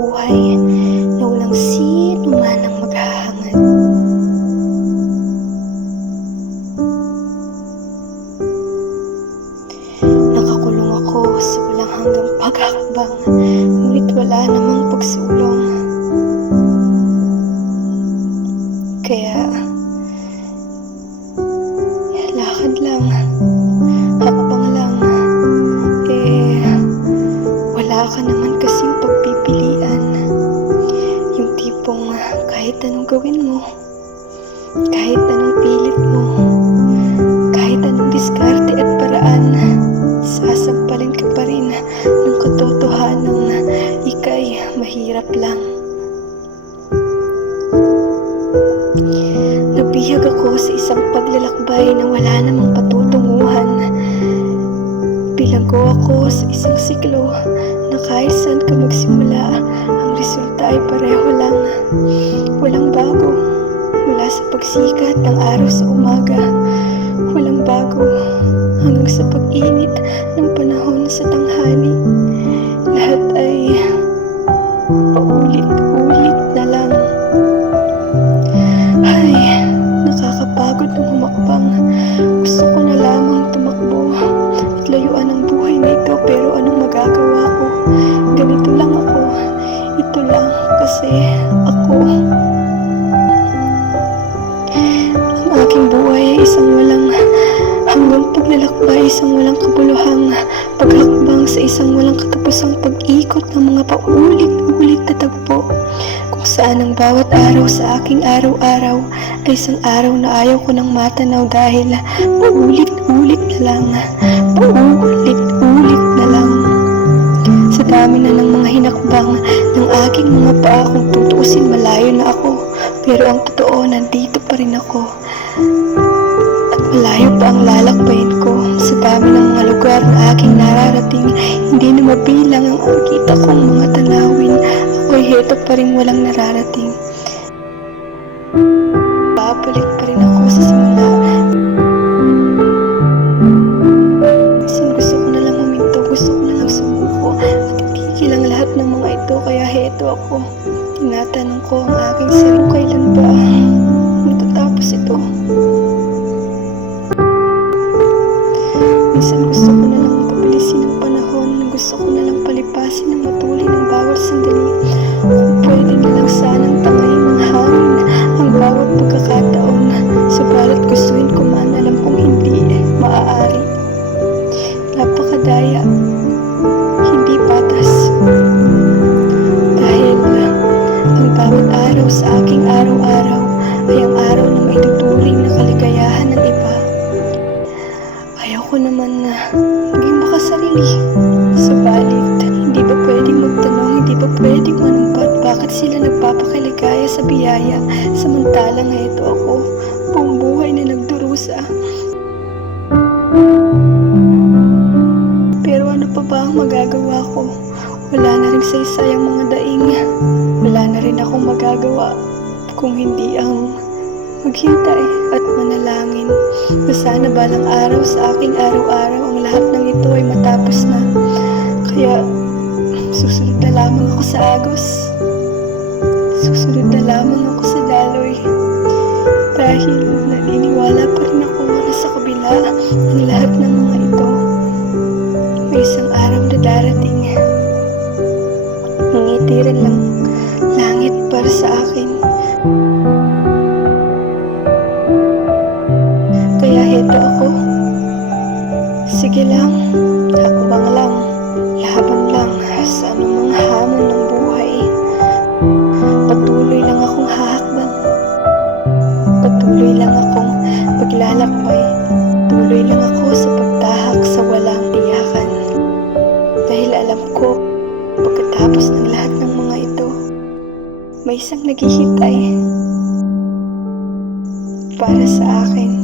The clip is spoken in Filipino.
buhay na walang sino man ang maghahangad. Nakakulong ako sa walang hanggang paghahakbang, ngunit wala namang pagsulong. Kaya lakad lang, hakbang lang, wala ka naman kasing pagpipilian. Yung tipong kahit anong gawin mo, kahit anong pilit mo, kahit anong diskarte at paraan, sasampalin ka pa rin ng katotohanan na ika'y mahirap lang. Nabihag ako sa isang paglalakbay na wala namang patutunguhan. Bilanggo ako sa isang siklo na kahit saan ka magsimula, ang resulta ay pareho lang. Walang bago mula sa pagsikat ng araw sa umaga. Walang bago hanggang sa pag-init ng panahon sa tanghali. Lahat ay paulit-ulit na lang. Ay, nakakapagod ng humakbang. Gusto ko na lamang tumakbo at layuan ang buhay na ito, pero anong magagawa ko? Ganito lang ako. Ito lang kasi ako. Ang aking buhay ay isang walang hanggang paglalakbay, isang walang kabuluhang paghakbang sa isang walang katapusang pag-ikot ng mga paulit-ulit na tagpo, kung saan ang bawat araw sa aking araw-araw ay isang araw na ayaw ko nang matanaw dahil paulit-ulit na lang, paulit-ulit na lang. Sa dami na ng mga hinakbang ng aking mga paa, kung tutuusin malayo na ako, pero ang totoo nandito pa rin ako. At malayo pa ang lalakbayin ko. Sa dami ng mga lugar na aking nararating, hindi na mabilang ang kita kong mga tanawin. Ako'y heto pa rin walang nararating. Babalik pa rin ako sa simula. Minsan gusto ko na lang huminto, gusto ko na lang sumuko at itigil ang lahat ng mga ito. Kaya heto ako, tinatanong ko ang aking sarili, kailan ba matatapos ito? Minsan gusto ko na lang pabilisin ang panahon, gusto ko na lang palipasin ng matuloy ng bawat sandali. Kung pwede na lang sanang tangayin ng hangin ang bawat pagkakataon, subalit gustuhin ko man, alam kong hindi maaari. Napakadaya, hindi patas. Dahil ang bawat araw sa aking araw-araw ay ang araw na may tuturing na kaligayahan ng iba. Ayaw ko naman na maging makasarili. Subalit, hindi ba pwedeng magtanong, hindi ba pwedeng manumpat bakit sila nagpapakiligaya sa biyaya, samantalang na ito ako, buong buhay na nagdurusa. Pero ano pa ba ang magagawa ko? Wala na rin saysay ang mga daing. Wala na rin akong magagawa kung hindi ang maghintay at manalangin na sana balang araw sa aking araw-araw ang lahat ng ito ay matapos na. Kaya susunod na lamang ako sa agos, susunod na lamang ako sa daloy, dahil naniniwala pa rin ako na sa kabila ng lahat ng mga ito may isang araw na darating. Nangitiran lang langit para sa akin. Kaya heto ako. Sige lang, hakbang lang, laban lang sa anumang hamon ng buhay. Patuloy lang akong hahakbang. Patuloy lang akong paglalakbay. Tuloy lang ako sa pagtahak sa walang tiyakan. Dahil alam ko, pagkatapos ng lahat ng mga ito, may isang naghihintay para sa akin.